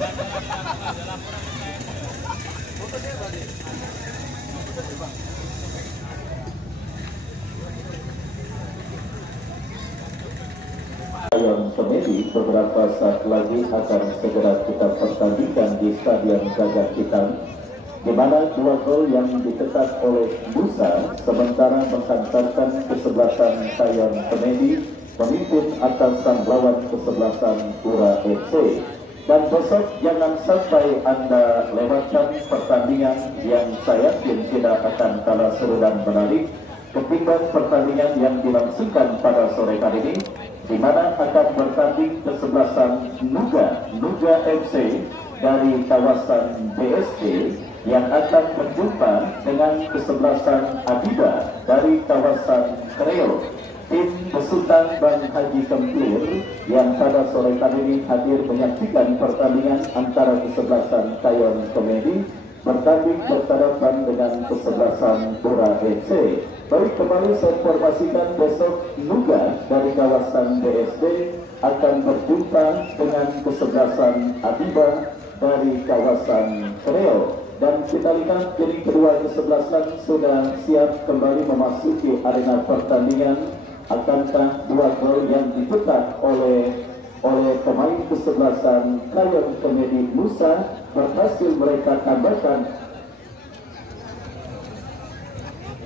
Stadion Komedi beberapa saat lagi akan segera kita pertandingkan di Stadion Gajah Kitan, di mana dua gol yang dicetak oleh Musa sementara menghantarkan kesebelasan Stadion Komedi memimpin atas sang lawan kesebelasan Pura FC. Dan besok jangan sampai Anda lewatkan pertandingan yang saya yakin tidak akan kalah seru dan menarik ketimbang pertandingan yang dilangsungkan pada sore hari ini, di mana akan bertanding kesebelasan Nuga FC dari kawasan BSD yang akan berjumpa dengan kesebelasan Adiba dari kawasan Kreo. Tim besutan Bang Haji Kemplir yang pada sore hari ini hadir menyaksikan pertandingan antara kesebelasan Tayon Komedi bertanding berhadapan dengan kesebelasan Pura FC. Baik, kembali saya informasikan besok Nuga dari kawasan BSD akan berjumpa dengan kesebelasan Adiba dari kawasan Kreo. Dan kita lihat jadi kedua kesebelasan sudah siap kembali memasuki arena pertandingan. Akankah dua gol yang dicetak oleh pemain kesebelasan Tayon Komedi Musa berhasil mereka tambahkan?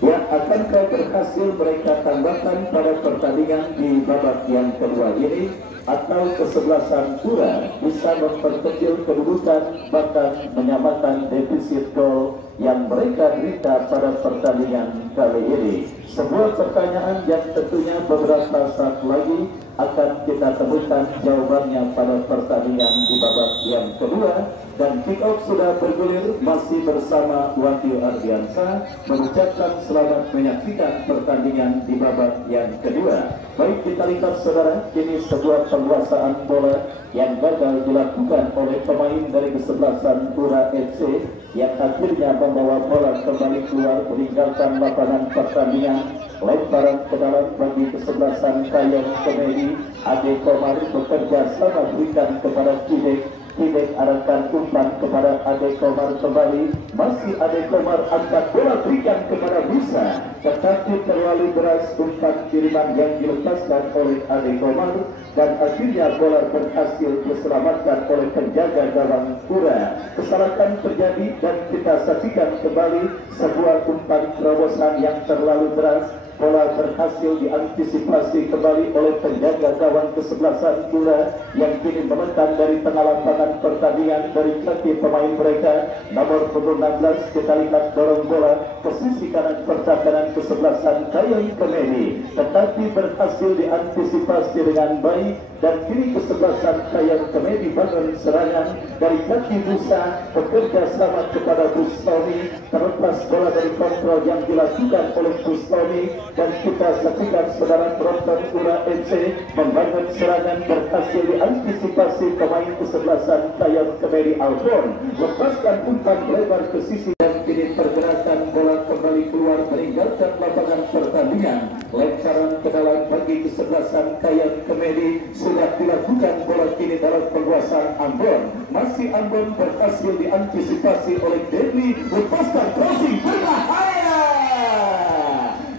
Ya, akankah berhasil mereka tambahkan pada pertandingan di babak yang kedua ini, atau kesebelasan Pura bisa memperkecil kedudukan bahkan menyamakan defisit gol yang mereka derita pada pertandingan kali ini? Sebuah pertanyaan yang tentunya beberapa saat lagi akan kita temukan jawabannya pada pertandingan di babak yang kedua. Dan kick off sudah bergulir, masih bersama Wahyu Ardiansa mengucapkan selamat menyaksikan pertandingan di babak yang kedua. Baik, kita lihat saudara, ini sebuah penguasaan bola yang gagal dilakukan oleh pemain dari kesebelasan Pura FC yang akhirnya membawa bola kembali keluar meninggalkan lapangan pertandingan. Lemparan ke dalam bagi kesebelasan Tayon Komedi. Ade Komar bekerja sama berikan kepada Kidek arahkan umpan kepada Ade Komar kembali. Masih Ade Komar angkat bola berikan kepada Musa, tetapi terlalu deras umpan kiriman yang dilepaskan oleh Ade Komar dan akhirnya bola berhasil diselamatkan oleh penjaga gawang Pura. Kesalahan terjadi dan kita saksikan kembali sebuah umpan terobosan yang terlalu deras. Bola berhasil diantisipasi kembali oleh penjaga gawang kesebelasan Pura yang kini menekan dari tengah lapangan pertandingan dari kaki pemain mereka. Nomor 16 kita lihat dorong bola ke sisi kanan pertahanan kesebelasan Tayon Komedi, tetapi berhasil diantisipasi dengan baik dan kini kesebelasan Tayon Komedi bangun serangan dari kaki Musa bekerja sama kepada Bustami. Terlepas bola dari kontrol yang dilakukan oleh Bustami dan kita saksikan saudara penonton Pura FC membangun serangan berhasil diantisipasi pemain kesebelasan Tayon Komedi Alfon lepaskan umpan lebar ke sisi dan kini pergerakan bola kembali keluar meninggalkan lapangan pertandingan. Lemparan ke dalam bagi kesebelasan Tayon Komedi sudah dilakukan, bola kini dalam penguasaan Ambon. Masih Ambon berhasil diantisipasi oleh Dewi, lepaskan crossing berbahaya.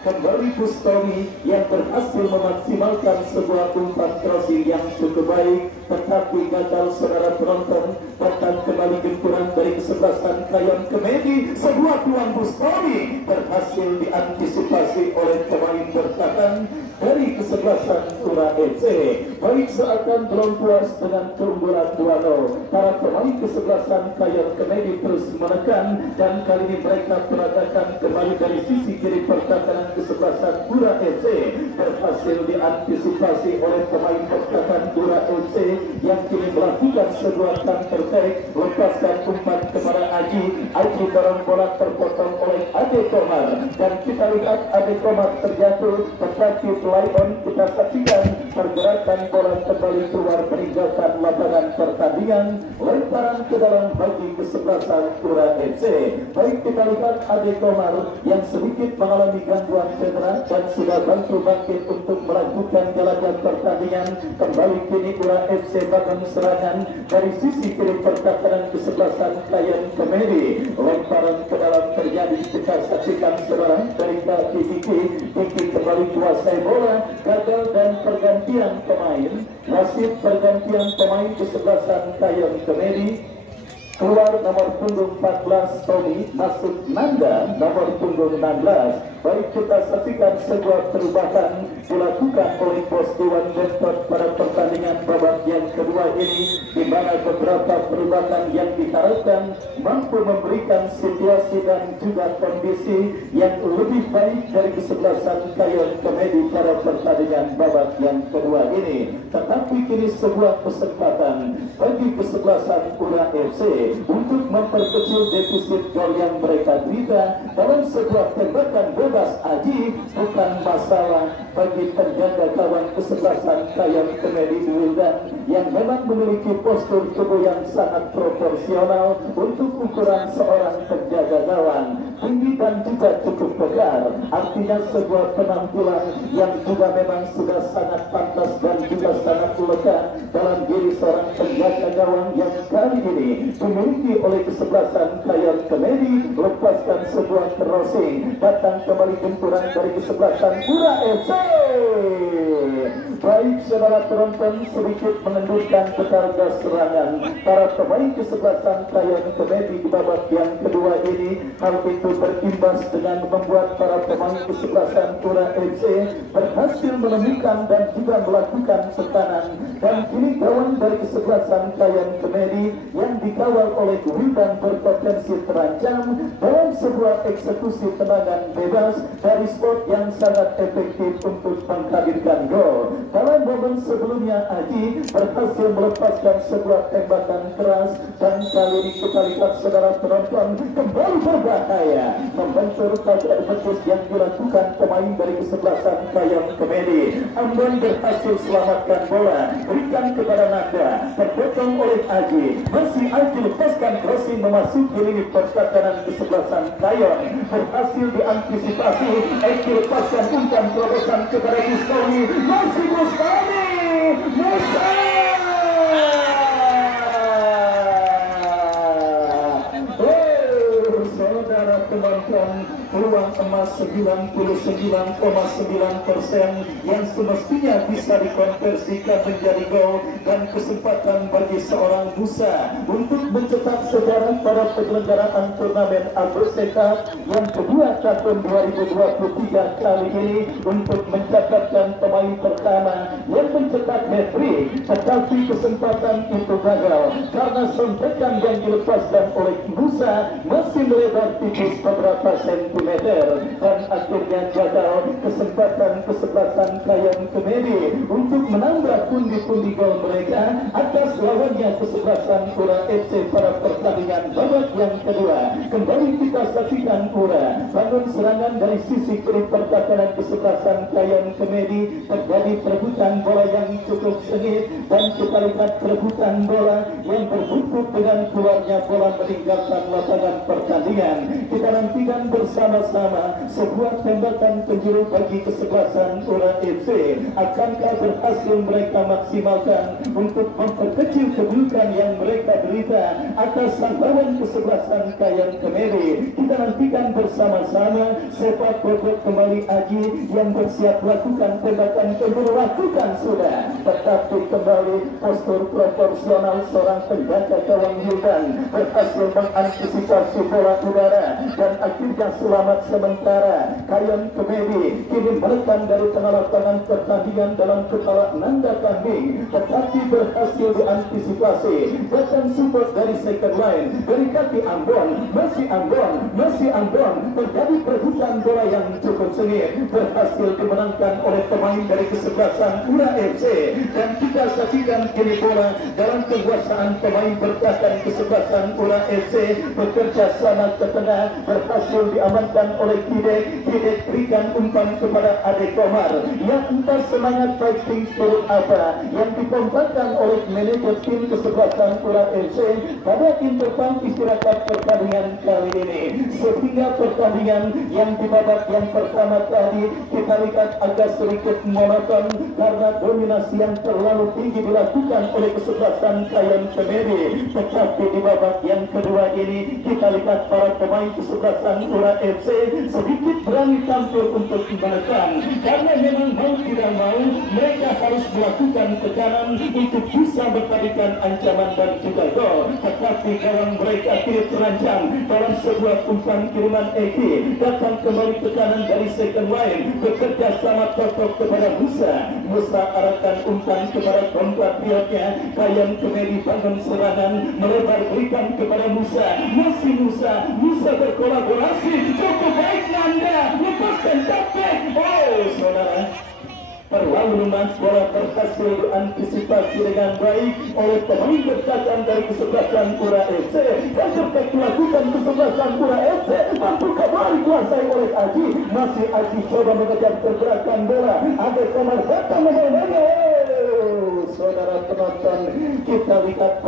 Kembali Bustami yang berhasil memaksimalkan sebuah umpan crossing yang cukup baik, tetapi gagal saudara penonton. Bahkan kembali gempuran dari kesebelasan Tayon Komedi. Sebuah peluang Bustami berhasil diantisipasi oleh pemain bertahan dari kesebelasan Pura FC. Baik, seakan belum puas dengan keunggulan 2-0, para pemain kesebelasan Tayon Komedi terus menekan dan kali ini mereka peragakan kembali dari sisi kiri pertahanan kesebelasan Pura FC. Berhasil diantisipasi oleh pemain pertahanan Pura FC yang kini melakukan sebuah counter attack, lepaskan umpan kepada Aji dorong bola terpotong oleh Ade Komar dan kita lihat Ade Komar terjatuh, tetapi play on kita saksikan pergerakan bola kembali keluar meninggalkan lapangan pertandingan, lemparan ke dalam bagi kesebelasan Pura FC. Baik kita lihat Ade Komar yang sedikit mengalami gangguan cedera dan sudah bantu bangkit untuk melanjutkan jalannya pertandingan. Kembali kini Pura FC bangun serangan dari sisi kiri pertahanan kesebelasan Kayan Kemedi. Lemparan ke dalam terjadi, kita saksikan saudara dari kaki Kiki kembali kuasai bola, gagal dan pergantian pemain. Wasit pergantian pemain kesebelasan Kayan Kemedi. Keluar nomor punggung 14 Tommy, masuk Nanda nomor punggung 16. Baik kita saksikan sebuah perubahan dilakukan oleh Bos Dewan Bentot pada pertandingan babak yang kedua ini, di mana beberapa perubahan yang diharapkan mampu memberikan situasi dan juga kondisi yang lebih baik dari kesebelasan Kayan Kemedi pada pertandingan babak yang kedua ini. Tetapi kini sebuah kesempatan bagi kesebelasan Pura FC untuk memperkecil defisit gol yang mereka derita dalam sebuah tembakan bebas Aji bukan masalah bagi penjaga gawang kesebelasan Kayan Kemedi Wildan yang memang memiliki postur tubuh yang sangat proporsional untuk ukuran seorang penjaga gawang, tinggi dan juga cukup tegar. Artinya sebuah penampilan yang juga memang sudah sangat pantas dan juga sangat lekat dalam diri seorang penjaga gawang yang kali ini dimiliki oleh kesebelasan Kayan Kemedi. Lepaskan sebuah crossing, datang kembali benturan dari kesebelasan Pura FC. Baik saudara penonton, sedikit mengendurkan tenaga serangan para pemain kesebelasan Kayan Kemedi di babak yang kedua ini. Hal itu berimbas dengan membuat para pemain kesebelasan Pura FC berhasil menemukan dan juga melakukan tekanan, dan kini gawang dari kesebelasan Kayan Kemedi yang dikawal oleh Wildan berpotensi terancam dalam sebuah eksekusi tendangan bebas dari spot yang sangat efektif untuk menghadirkan gol. Dalam momen sebelumnya Aji berhasil melepaskan sebuah tembakan keras, dan kali ini kita lihat saudara penonton kembali berbahaya membentur tagar betis yang dilakukan pemain dari kesebelasan Kayan Kemedi. Ambon berhasil selamatkan bola, berikan kepada Nanda, terpotong oleh Aji. Masih Aji lepaskan crossing memasuki lini pertahanan kesebelasan Kayan, berhasil diantisipasi. Aji lepaskan umpan terobosan kepada Bustami, masih Bustami, Musa. Saudara penonton, peluang emas 99,9% yang semestinya bisa dikonversikan menjadi gol dan kesempatan bagi seorang Musa untuk mencetak sejarah pada penyelenggaraan turnamen AFC Cup yang kedua tahun 2023 kali ini, untuk mencatatkan pemain pertama yang mencetak hat-trick. Tetapi kesempatan itu gagal karena sontekan yang dilepaskan oleh Musa masih melebar tipis beberapa sentimeter, dan akhirnya gagal kesempatan kesebelasan Kayan Kemedi untuk menambah pundi-pundi gol mereka atas lawannya kesebelasan Pura FC pada pertandingan babak yang kedua. Kembali kita saksikan Pura bangun serangan dari sisi kiri pertahanan kesebelasan Kayan Kemedi. Terjadi perebutan bola yang cukup sengit, dan kita lihat perebutan bola yang berbuntut dengan keluarnya bola meninggalkan lapangan pertandingan. Kita nantikan bersama-sama sebuah tembakan penjuru bagi kesebelasan Pura FC. Akankah berhasil mereka maksimalkan untuk memperkecil kedudukan yang mereka derita atas sang lawan kesebelasan Kayan Kemedi? Kita nantikan bersama-sama. Sepak bola kembali Aji yang bersiap lakukan tembakan penjuru, lakukan sudah, tetapi kembali postur proporsional seorang penjaga gawang Wildan berhasil mengantisipasi bola udara, dan akhirnya selamat sementara. Kayan Kemedi kini menekan dari tengah lapangan pertandingan dalam kepala Nanda Kambing, tetapi berhasil diantisipasi. Datang support dari second line dari kaki Ambon, masih Ambon, terjadi perebutan bola yang cukup sengit, berhasil dimenangkan oleh pemain dari kesebelasan Pura FC, dan kita saksikan kini bola dalam kekuasaan pemain bertahan kesebelasan Pura FC bekerja sama ke tengah, berhasil diamankan diumpankan oleh Kide berikan umpan kepada Ade Komar yang entah semangat fighting spirit apa yang dipompakan oleh manajer tim kesebelasan Pura FC pada interval istirahat pertandingan kali ini, sehingga pertandingan yang di babak yang pertama tadi kita lihat agak sedikit monoton karena dominasi yang terlalu tinggi dilakukan oleh kesebelasan Kayan Kemedi. Tetapi di babak yang kedua ini kita lihat para pemain kesebelasan Pura FC sedikit berani tampil untuk menekan, karena memang mau tidak mau mereka harus melakukan tekanan untuk bisa bertandingkan ancaman dan juga gol. Tetapi gawang mereka tidak terancam dalam sebuah umpan kiriman Eki. Datang kembali tekanan dari second line, bekerja sama Toto kepada Musa arahkan umpan kepada compatriotnya Kayan Kemedi. Bangun serangan melebar berikan kepada masih Musa berkolaborasi cukup baik. Nanda lepaskan capek. Oh saudara, terlalu lunas, bola berhasil diantisipasi dengan baik oleh pemain bertahan dari kesebelasan Pura FC, dan cepat dilakukan kesebelasan Pura FC mampu kembali kuasai oleh Aji. Masih Aji coba mengejar pergerakan bola, ada Komar datang membawa. Saudara penonton, kita lihat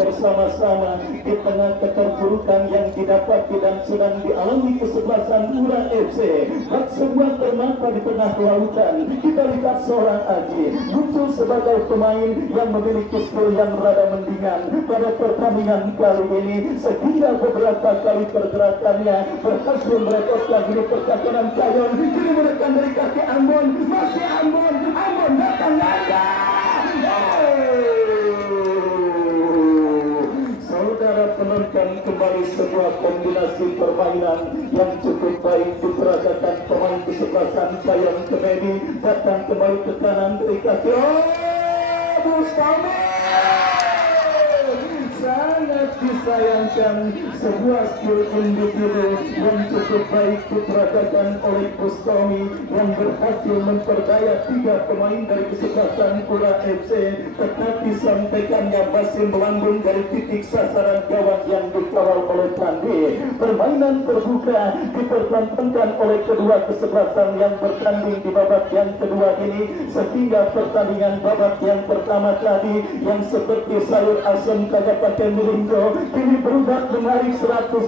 bersama-sama di tengah keterpurukan yang didapati dan sedang dialami kesebelasan Pura FC. Bak sebuah permata di tengah lautan, kita lihat seorang Aji muncul sebagai pemain yang memiliki skill yang rada mendingan pada pertandingan kali ini, sehingga beberapa kali pergerakannya berhasil merepotkan di pertahanan Kayon. Kini menekan dari kaki Ambon, masih Ambon datang lagi. Saudara penonton, kembali sebuah kombinasi permainan yang cukup baik diperagakan pemain kesebelasan Kayan Kemedi. Datang kembali ke kanan dari kaki Bustami. Sangat disayangkan sebuah skill individu yang cukup baik diperagakan oleh Bustami yang berhasil memperdaya 3 pemain dari kesebelasan Pura FC, tetapi sampaikannya masih melambung dari titik sasaran gawang yang dikawal oleh Pandi. Permainan terbuka dipertahankan oleh kedua kesebelasan yang bertanding di babak yang kedua ini, sehingga pertandingan babak yang pertama tadi yang seperti sayur asam kagak pakai melinggo kini berubah menarik 180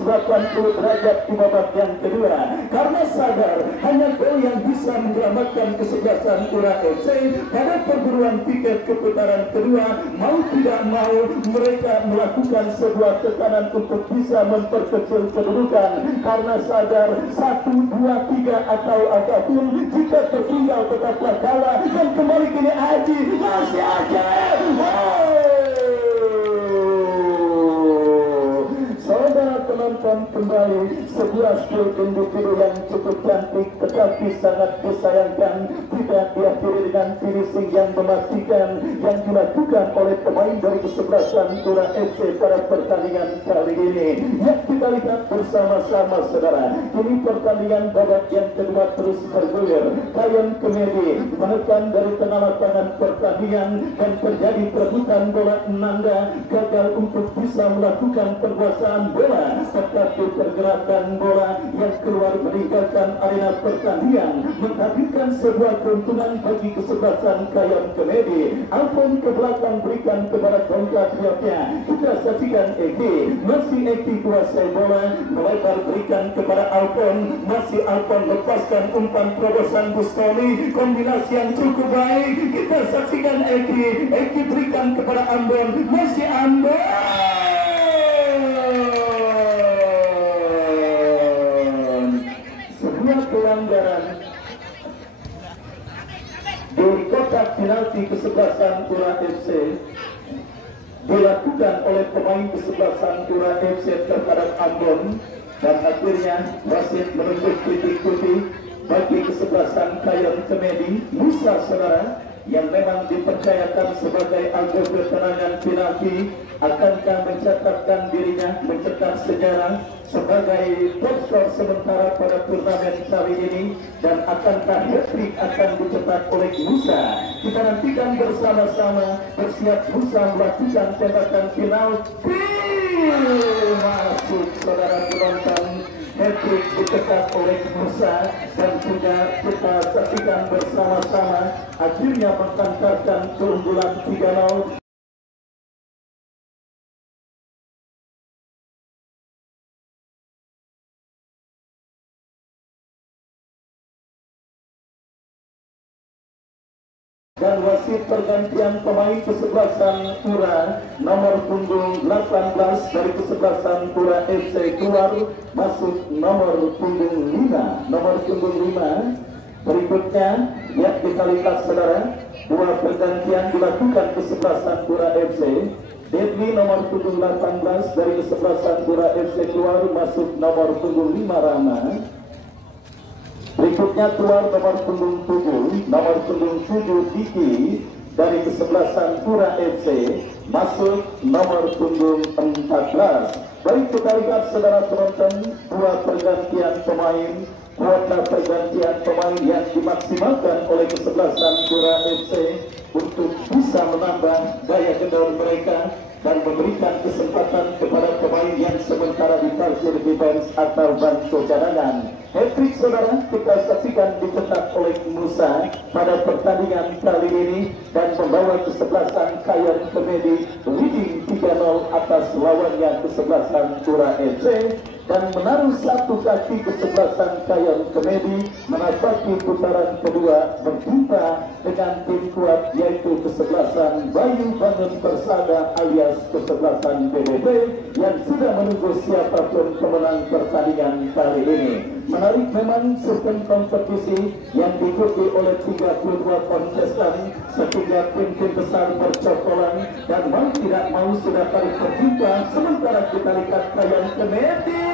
derajat di babak yang kedua, karena sadar hanya gol yang bisa menyelamatkan kesebelasan Pura FC pada perburuan tiket ke putaran kedua. Mau tidak mau mereka melakukan sebuah tekanan untuk bisa memperkecil kedudukan, karena sadar 1, 2, 3 atau apapun jika tertinggal tetaplah kalah. Dan kembali kini Aji, masih Aji. Saudara penonton, kembali sebuah skill individu yang cukup cantik tetapi sangat disayangkan tidak diakhiri dengan finishing yang memastikan yang dilakukan oleh pemain dari kesebelasan Pura FC pada pertandingan kali ini. Yang kita lihat bersama-sama saudara, kini pertandingan babak yang kedua terus bergulir. Kayan Kemedi menekan dari tengah lapangan pertandingan dan terjadi perebutan bola. Nanda gagal untuk bisa melakukan penguasaan bola, tetapi pergerakan bola yang keluar meninggalkan arena pertandingan menghadirkan sebuah keuntungan bagi kesebelasan Kayan Kemedi. Alpon ke belakang berikan kepada compatriotnya. Kita saksikan Eki, masih Eki kuasai bola, melebar berikan kepada Alpon, masih Alpon lepaskan umpan terobosan Bustami, kombinasi yang cukup baik. Kita saksikan Eki berikan kepada Ambon, masih Ambon. Pelanggaran di kotak penalti kesebelasan Pura FC dilakukan oleh pemain kesebelasan Pura FC terhadap Ambon, dan akhirnya wasit menunjuk titik putih bagi kesebelasan Kayan Kemedi. Musa saudara yang memang dipercayakan sebagai anggota penangan penalti akankah mencatatkan dirinya mencetak sejarah sebagai top skor sementara pada turnamen kali ini, dan akankah hat-trick akan dicetak oleh Musa. Kita nantikan bersama-sama. Bersiap Musa melakukan tembakan penalti, masuk saudara penonton. hat-trick dicetak oleh Musa, dan juga kita saksikan bersama-sama akhirnya mengantarkan keunggulan 3-0. Dan wasit pergantian pemain kesebelasan Pura nomor punggung 18 dari kesebelasan Pura FC keluar, masuk nomor punggung 5. Berikutnya yang kita lihat saudara, dua pergantian dilakukan kesebelasan Pura FC. Deadly nomor punggung 18 dari kesebelasan Pura FC keluar, masuk nomor punggung 5 Rama. Berikutnya keluar nomor punggung 7 Diki dari kesebelasan Pura FC, masuk nomor punggung 14. Baik, kita lihat saudara penonton, dua pergantian pemain, kuota pergantian pemain yang dimaksimalkan oleh kesebelasan Pura FC untuk bisa menambah daya kendali mereka dan memberikan kesempatan kepada pemain yang sementara diparkir di bench atau bangku cadangan. Hat-trick saudara kita saksikan dicetak oleh Musa pada pertandingan kali ini dan membawa kesebelasan Kayan Kemedi leading 3-0 atas lawannya kesebelasan Pura FC, dan menaruh satu kaki kesebelasan Kayan Kemedi menapaki putaran kedua berjumpa dengan tim kuat yaitu kesebelasan Bayu Bangun Persada alias kesebelasan BBB yang sudah menunggu siapapun pemenang pertandingan kali ini. Menarik memang sistem kompetisi yang diikuti oleh 32 kontestan, sehingga tim-tim besar bercokolan dan mau tidak mau sudah tarik berjumpa. Sementara kita lihat Kayan Kemedi,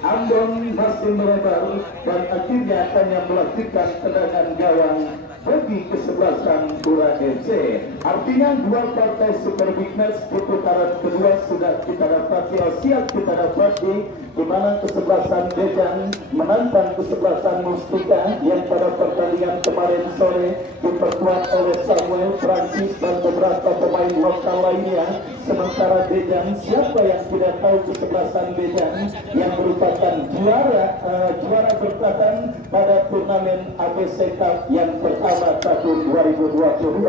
Ambon masih melebar dan akhirnya hanya melakukan tendangan gawang bagi kesebelasan Pura FC. Artinya dua partai Super Big Match di putaran kedua sudah kita dapati, siap kita dapati, di mana kesebelasan Dejan menantang kesebelasan Mustika yang pada pertandingan kemarin sore diperkuat oleh Samuel, Prancis dan beberapa pemain lokal lainnya. Sementara Dejan, siapa yang tidak tahu kesebelasan Dejan yang merupakan juara bertahan pada turnamen ABC Cup yang pertama tahun 2022.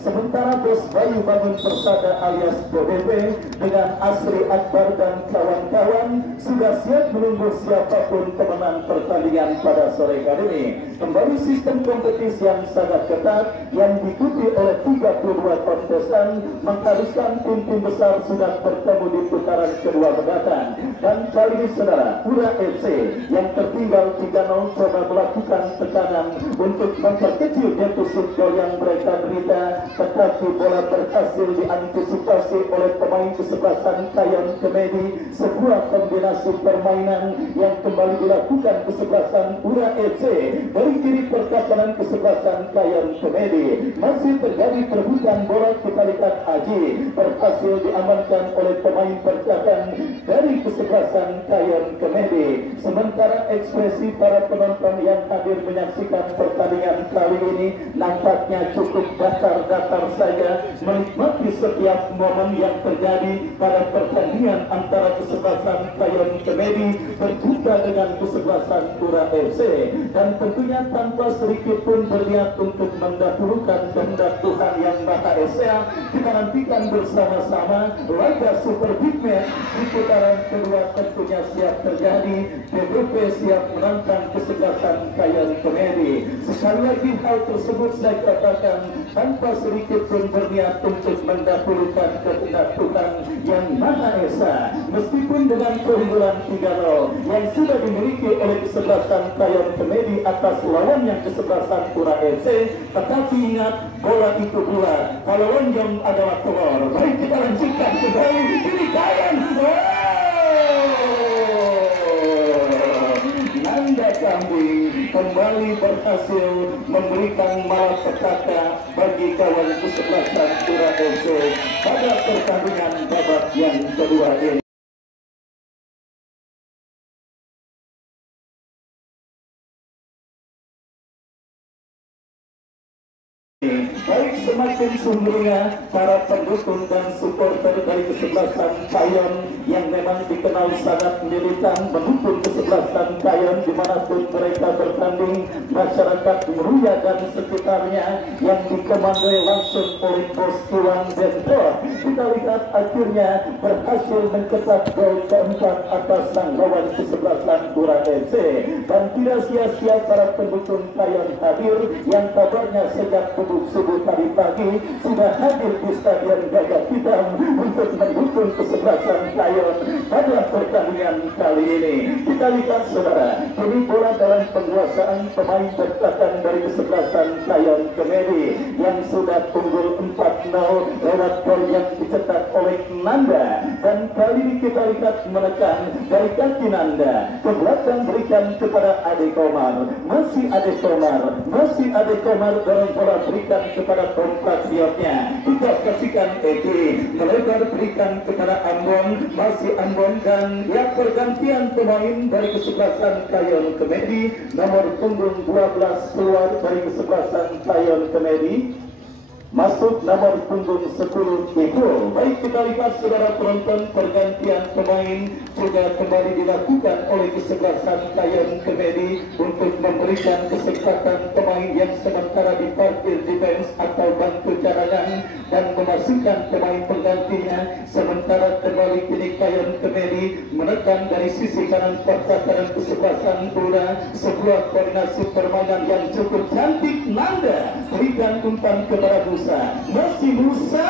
Sementara bos Bayu Bangun Persada alias BBB dengan Asri Akbar dan kawan-kawan sudah siap menunggu siapapun pemenang pertandingan pada sore hari ini. Kembali sistem kompetisi yang sangat ketat yang diikuti oleh 32 kontestan mengharuskan tim-tim besar sudah bertemu di putaran kedua mendatang. Dan kali ini saudara, Pura FC yang tertinggal 3-0 coba melakukan tekanan untuk memperkecil defisit gol yang mereka derita, tetapi bola berhasil diantisipasi oleh pemain kesebelasan Kayan Kemedi. Sebuah kombinasi permainan yang kembali dilakukan kesebelasan Pura FC dari kiri pertahanan kesebelasan Kayan Kemedi. Masih terjadi perebutan bola, kita lihat Haji berhasil diamankan oleh pemain pertahanan dari kesebelasan Kayan Kemedi. Sementara ekspresi para penonton yang hadir menyaksikan pertandingan kali ini nampaknya cukup datar-datar saja, menikmati setiap momen yang terjadi pada pertandingan antara kesebelasan Kayan Kemedi berjumpa dengan kesebelasan Pura FC, dan tentunya tanpa sedikit pun berniat untuk mendahulukan kehendak Tuhan yang Maha Esa, kita nantikan bersama-sama laga Super Big Match di putaran kedua tentunya siap terjadi. BBB siap menantang kesebelasan Kayan Kemedi. Sekali lagi hal tersebut saya katakan tanpa sedikit pun berniat untuk mendahulukan kehendak Tuhan yang Maha Esa. Meskipun dengan keunggulan 3-0 yang sudah dimiliki oleh kesebelasan Kayan Kemedi atas lawan yang kesebelasan Pura FC, tetapi ingat bola itu bola, kalau lonjong adalah telur. Baik, kita lanjutkan kembali ini Kayan. Nanda Kambing kembali berhasil memberikan malapetaka bagi kawan kesebelasan Pura FC pada pertandingan babak yang kedua ini. Baik semakin sumbernya para pendukung dan supporter dari kesebelasan Kayon yang memang dikenal sangat militan mendukung kesebelasan Kayon dimanapun mereka bertanding, masyarakat Meruya dan sekitarnya yang dikomandoi langsung oleh Bos Tuan Bentor. Kita lihat akhirnya berhasil mencetak gol keempat atas sang lawan kesebelasan Pura FC, dan tidak sia-sia para pendukung Kayon hadir yang kabarnya sejak subuh tadi pagi sudah hadir di Stadion Gajah Hitam untuk mendukung kesebelasan Kayon pada pertandingan kali ini. Kita lihat saudara, ini bola dalam penguasaan pemain bertahan dari kesebelasan Kayon Kemedi yang sudah unggul 4-0 lewat gol yang dicetak oleh Nanda, dan kali ini kita lihat menekan dari kaki Nanda ke belakang berikan kepada Ade Komar, masih Ade Komar dorong bola berikan kepada compatriotnya, kita kasihkan Eki melebar berikan kepada Ambon, masih Ambon, dan ya pergantian pemain dari kesebelasan Kayon Kemedi, nomor punggung 12 keluar dari kesebelasan Kayon Kemedi, masuk nomor punggung 10 itu. Baik, kita lihat saudara penonton, pergantian pemain sudah kembali dilakukan oleh kesebelasan Kayon Kemedi untuk memberikan kesempatan pemain yang sementara diparkir di bench atau bangku cadangan dan memasukkan pemain penggantinya. Sementara kembali kini Kayon Kemedi menekan dari sisi kanan pertahanan kesebelasan Pura, sebuah koordinasi permainan yang cukup cantik. Nanda berikan umpan kepada masih Musa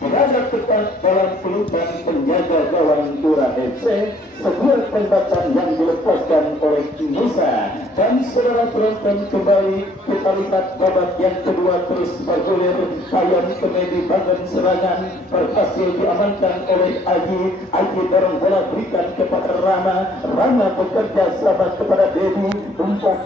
berada tepat dalam pelukan penjaga gawang Pura FC, sebuah tembakan yang dilepaskan oleh Musa. Dan saudara penonton, kembali kita lihat babak yang kedua terus bergulir. Kayon Kemedi bangun serangan berhasil diamankan oleh Aji dorong bola berikan kepada Rama bekerja sama kepada Dedi, umpan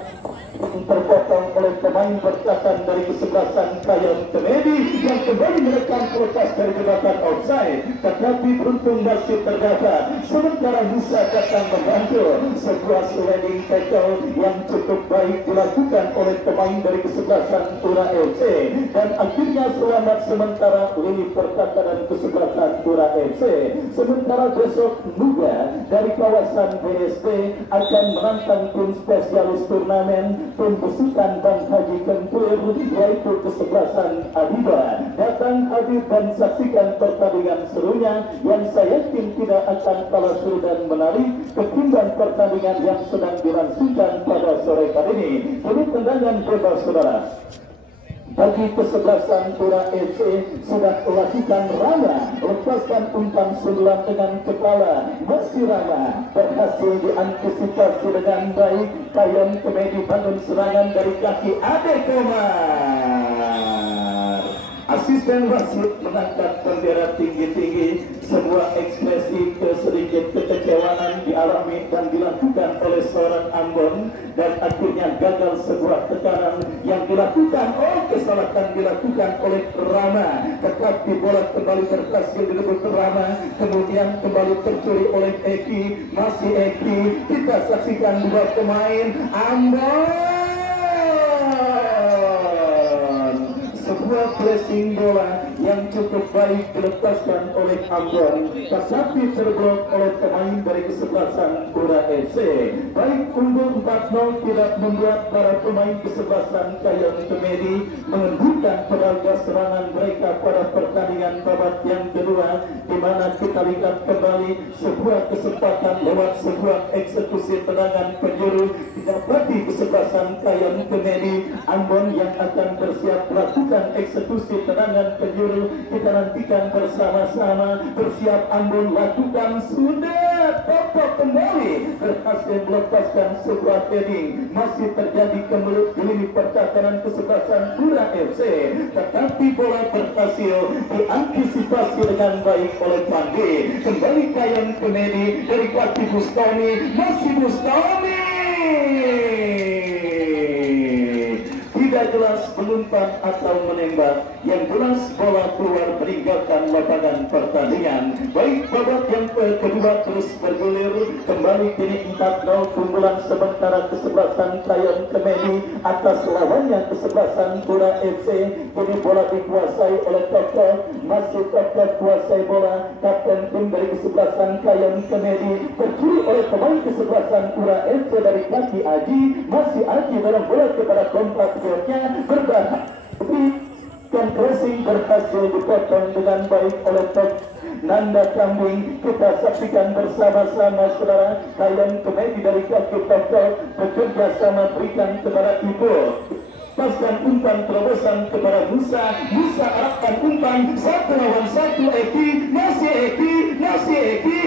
terpotong oleh pemain bertahan dari kesebelasan Kayon Kemedi yang kembali menekan protes dari jebakan offside, tetapi beruntung masih terdata. Sementara Musa datang membantu sebuah sliding tackle yang cukup baik dilakukan oleh pemain dari kesebelasan Pura FC, dan akhirnya selamat sementara lini pertahanan kesebelasan Pura FC. Sementara besok Nuga dari kawasan BSD akan menantang tim spesialis turnamen pembesukan Bang Haji Kentur, yaitu kesebelasan Adiba. Datang hadir dan saksikan pertandingan serunya yang saya yakin tidak akan kalah seru dan menarik ketimbang pertandingan yang sedang dilangsungkan pada sore hari ini. Ini tendangan bebas saudara bagi kesebelasan Pura FC sudah melakukan Rama, lepaskan umpan sebelah dengan kepala, masih Rama berhasil diantisipasi dengan baik. Kayon Kemedi bangun serangan dari kaki Ade Komar, asisten wasit mengangkat bendera tinggi-tinggi. Sebuah ekspresi sedikit kekecewaan dialami dan dilakukan oleh seorang Ambon, dan akhirnya gagal sebuah tekanan yang dilakukan kesalahan dilakukan oleh Rama, tetapi bola kembali berhasil direbut Rama, kemudian kembali tercuri oleh Eki, masih Eki. Kita saksikan dua pemain Ambon, sebuah pressing bola yang cukup baik dilepaskan oleh Ambon, tetapi terblok oleh pemain dari kesebelasan Pura FC. Baik, unggul 4-0 tidak membuat para pemain kesebelasan Kayon Kemedi menghentikan tenaga serangan mereka pada pertandingan babak yang kedua, di mana kita lihat kembali sebuah kesempatan lewat sebuah eksekusi tendangan penjuru didapati kesebelasan Kayon Kemedi. Ambon yang akan bersiap melakukan eksekusi tendangan penjuru, kita nantikan bersama-sama. Bersiap Ambon lakukan, sudah Toto kembali berhasil melepaskan sebuah heading, masih terjadi kemelut di lini pertahanan kesebelasan Pura FC, tetapi bola berhasil diantisipasi dengan baik oleh Pandi. Kembali Kayon Kemedi dari kaki Bustami, masih Bustami tidak jelas mengumpan atau menembak, yang jelas bola keluar meninggalkan lapangan pertandingan. Baik, babak yang kedua terus bergulir, kembali kini 4-0 keunggulan sementara kesebelasan Kayon Kemedi atas lawannya kesebelasan Pura FC. Kini bola dikuasai oleh Toto, masuk Toto kuasai bola, kapten tim dari kesebelasan Kayon Kemedi tercuri oleh pemain kesebelasan Pura FC dari kaki Aji. Masih Aji dalam bola kepada kompatriotnya, berbahan pressing berhasil dipotong dengan baik oleh Nanda Kambing. Kita saksikan bersama-sama saudara, Kayon Kemedi dari kaki Toto bekerja sama berikan kepada Ibu, paskan umpan terobosan kepada Musa arahkan umpan 1 lawan 1, Eki, masih Eki,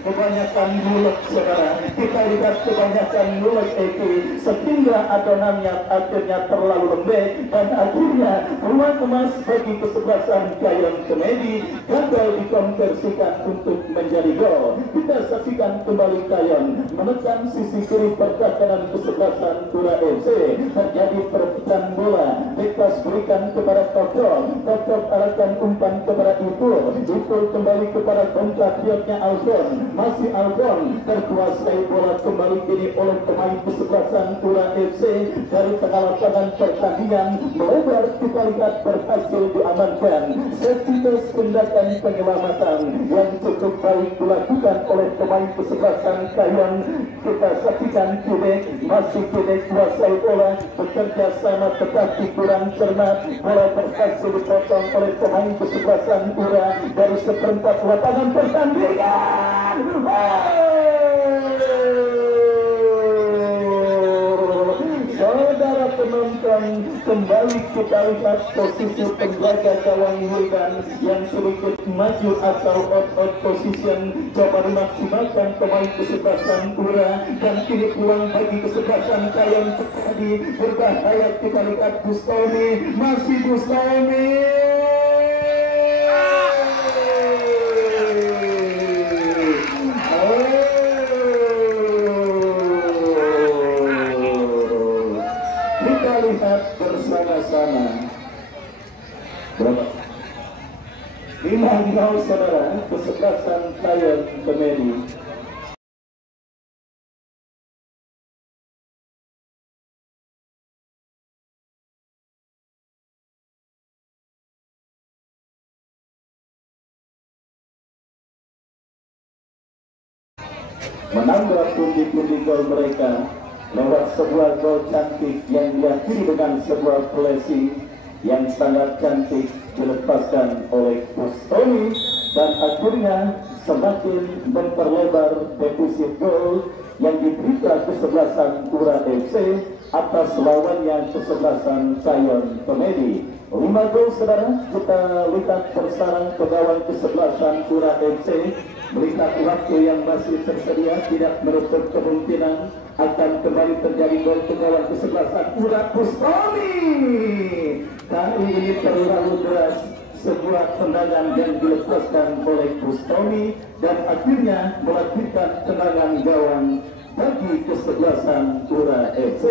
kebanyakan mulut saudara, kita lihat kebanyakan mulut Eki sehingga adonannya akhirnya terlalu lembek dan akhirnya peluang emas bagi kesebelasan Kayon Kemedi gagal dikonversikan untuk menjadi gol. Kita saksikan kembali Kayon menekan sisi kiri pertahanan kesebelasan Pura FC, terjadi perebutan bola, bebas berikan kepada Toto arahkan umpan kepada Ipul kembali kepada kompatriotnya Alfon, masih Alfon terkuasai bola kembali kini oleh pemain kesebelasan Pura FC dari tengah lapangan pertandingan melebar. Kita lihat berhasil diamankan sekilas tindakan penyelamatan yang cukup baik dilakukan oleh pemain kesebelasan Kayon. Kita saksikan Kibek, masih Kibek kuasai bola, bekerja sama tetapi kurang cermat, bola berhasil dipotong oleh pemain kesebelasan Pura dari seperempat lapangan pertandingan. Saudara penonton, kembali kita lihat posisi penjaga gawang Wildan yang sedikit maju atau out position, coba dimaksimalkan pemain kesebelasan Pura dan kini peluang bagi kesebelasan Kayon tadi berbahaya. Kita lihat Bustami, masih Bustami. Bersama-sama berapa 5-0 saudara, kesebelasan Kayon Kemedi. Menambah pundi-pundi gol mereka lewat sebuah gol cantik yang diakhiri dengan sebuah flashing yang sangat cantik dilepaskan oleh Bustami dan akhirnya semakin memperlebar defisit gol yang diberikan kesebelasan Pura FC atas lawannya kesebelasan Kayon Kemedi. 5 gol saudara, kita lihat bersarang ke gawang kesebelasan Pura FC. Melihat waktu yang masih tersedia tidak menutup kemungkinan akan kembali terjadi gol ke gawang kesebelasan Pura. Bustami kali ini terlalu deras, sebuah tendangan yang dilepaskan oleh Bustami dan akhirnya melahirkan tendangan gawang bagi kesebelasan Pura FC.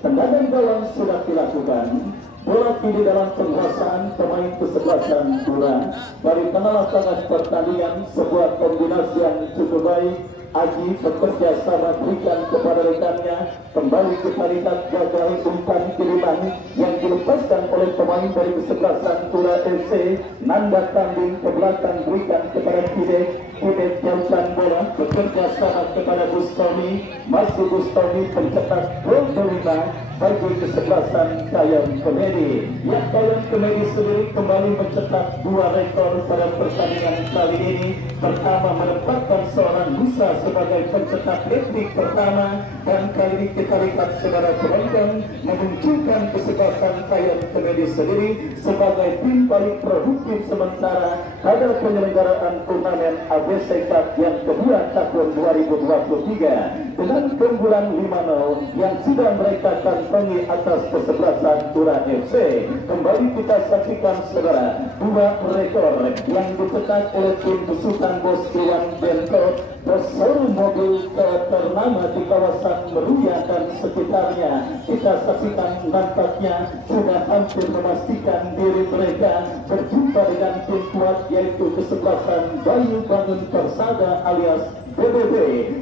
Tendangan gawang sudah dilakukan, bola kini dalam penguasaan pemain kesebelasan Pura dari tengah lapangan pertandingan. Sebuah kombinasi yang cukup baik, Aji bekerja sama berikan kepada rekannya, kembali kita lihat gagal umpan kiriman yang dilepaskan oleh pemain dari kesebelasan Pura FC. Nanda Kambing ke belakang berikan kepada Kibek jauhkan bola, bekerja sama kepada Bustami, masih Bustami pencetak gol kelima bagi kesebelasan Kayon Kemedi. Yang Kayon Kemedi sendiri kembali mencetak 2 rekor pada pertandingan kali ini. Pertama menempatkan seorang Musa sebagai pencetak hat-trick pertama, dan kali ini kita lihat saudara penonton memunculkan kesebelasan Kayon Kemedi sendiri sebagai tim paling produktif sementara pada penyelenggaraan turnamen ABC Cup yang kedua tahun 2023 dengan keunggulan 5-0 yang sudah mereka kantongi atas kesebelasan Pura FC. Kembali kita saksikan saudara 2 rekor yang dicetak oleh tim besutan Bos Iwan Bento Seluruh mobil ternama di kawasan Meruya dan sekitarnya kita saksikan nampaknya sudah hampir memastikan diri mereka berjumpa dengan tim kuat, yaitu kesebelasan Bayu Bangun Persada alias BBB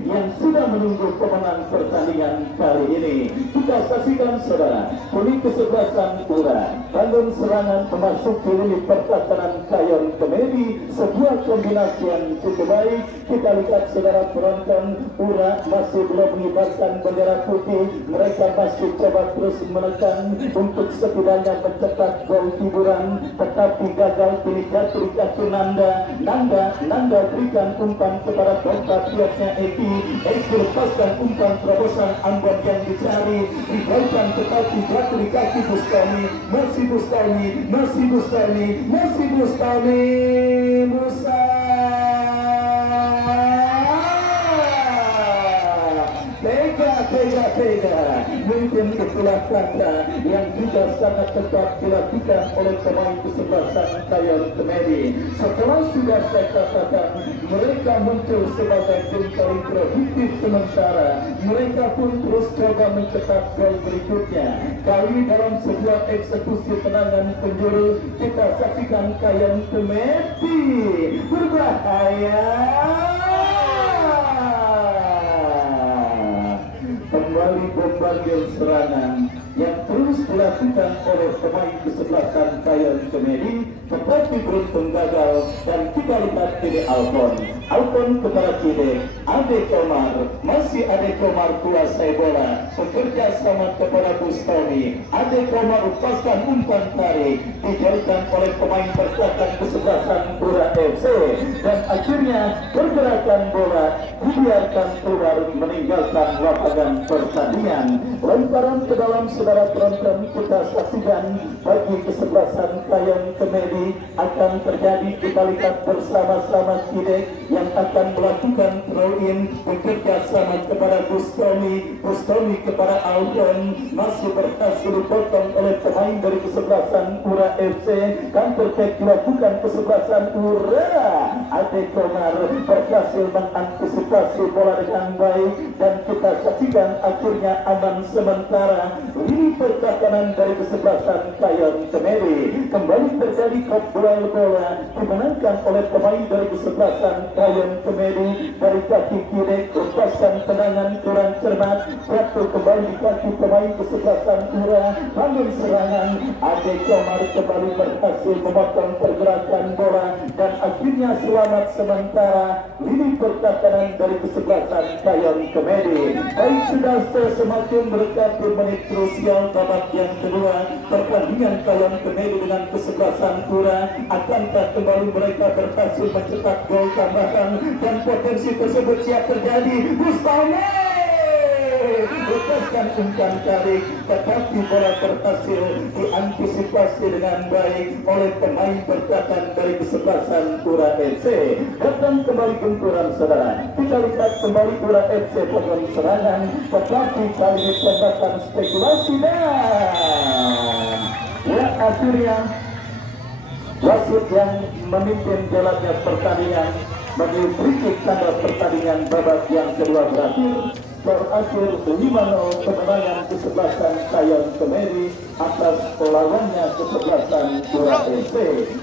yang sudah menunggu pemenang pertandingan kali ini. Kita saksikan saudara, kulit kesebelasan Ura bangun serangan memasuki lini pertahanan Kayon Kemedi, sebuah kombinasi yang cukup baik. Kita lihat saudara penonton, Ura masih belum mengibarkan bendera putih, mereka masih coba terus menekan untuk setidaknya mencetak gol hiburan, tetapi gagal. Kini jatuh kaki Nanda berikan umpan kepada Bongkar pihaknya Eki lepaskan umpan terobosan Ambon yang dicari, diberikan tetapi jatuh di kaki Bustami, masih Bustami tega mungkin itulah kata yang juga sangat tepat dilakukan oleh pemain kesebelasan Kayon Kemedi. Setelah sudah saya katakan mereka muncul sebagai tim paling produktif sementara, mereka pun terus coba mencetak gol berikutnya. Kali dalam sebuah eksekusi tendangan penjuru kita saksikan Kayon Kemedi berbahaya. Kembali bombardir serangan yang terus dilakukan oleh pemain kesebelasan Kayon Kemedi, tetapi beruntung gagal. Dan kita lihat ini Alfon kepada Kide, Ade Komar, masih Ade Komar kuasai bola, bekerja sama kepada Bustami. Ade Komar lepaskan umpan tarik, dijauhkan oleh pemain pertahanan kesebelasan Ura FC, dan akhirnya pergerakan bola dibiarkan keluar meninggalkan lapangan pertandingan. Lemparan ke dalam saudara penonton, kita saksikan bagi kesebelasan Kayon Kemedi akan terjadi. Kita lihat bersama-sama Kide yang akan melakukan throw-in, bekerja sama kepada Bustami kepada Alfon, masih berhasil dipotong oleh pemain dari kesebelasan Ura FC. Counter attack dilakukan kesebelasan Ura. Ade Komar berhasil mengantisipasi bola dengan baik dan kita saksikan akhirnya aman sementara. Lini pertahanan dari kesebelasan Kayon Kemedi kembali terjadi duel bola dimenangkan oleh pemain dari kesebelasan Kayon Kemedi. Dari kaki kiri lepaskan tendangan kurang cermat, jatuh kembali di kaki pemain kesebelasan Ura, bangun serangan. Ade Komar kembali berhasil memotong pergerakan bola dan akhirnya selamat sementara lini pertahanan dari kesebelasan Kayon Kemedi. Baik sudah semakin mendekati menit krusial babak yang kedua pertandingan Kayon Kemedi dengan kesebelasan Ura. Akankah kembali mereka berhasil mencetak gol tambahan dan potensi tersebut siap terjadi? Bustami lepaskan umpan tarik, tetapi bola berhasil diantisipasi dengan baik oleh pemain bertahan dari kesebelasan Ura FC. Datang kembali benturan saudara, kita lihat kembali Ura FC pegang serangan, tetapi kali ini tembakan spekulasi dan ya akhirnya wasit yang memimpin jalannya pertandingan bagi free tanda pertandingan babak yang kedua berakhir. Berakhir 5-0 kemenangan kesebelasan Kayon Kemedi atas lawannya kesebelasan Ura FC.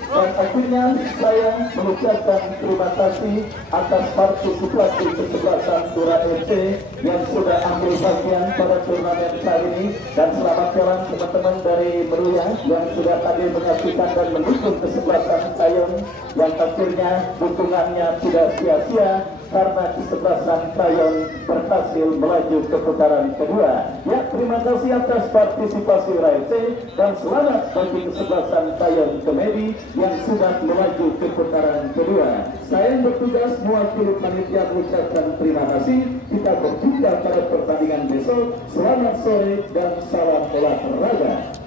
Dan akhirnya saya mengucapkan terima kasih atas partisipasi kesebelasan Ura FC yang sudah ambil bagian pada turnamen kali ini, dan selamat jalan teman-teman dari Meruya yang sudah hadir menyaksikan dan mendukung kesebelasan Kayon, yang akhirnya dukungannya tidak sia-sia karena kesebelasan Kayon berhasil melaju ke putaran kedua. Ya, terima kasih atas partisipasi Ura FC dan selamat bagi kesebelasan Kayon Kemedi yang sudah melaju ke putaran kedua. Saya yang bertugas mewakili panitia mengucapkan terima kasih. Kita berjumpa pada pertandingan besok. Selamat sore dan salam olahraga.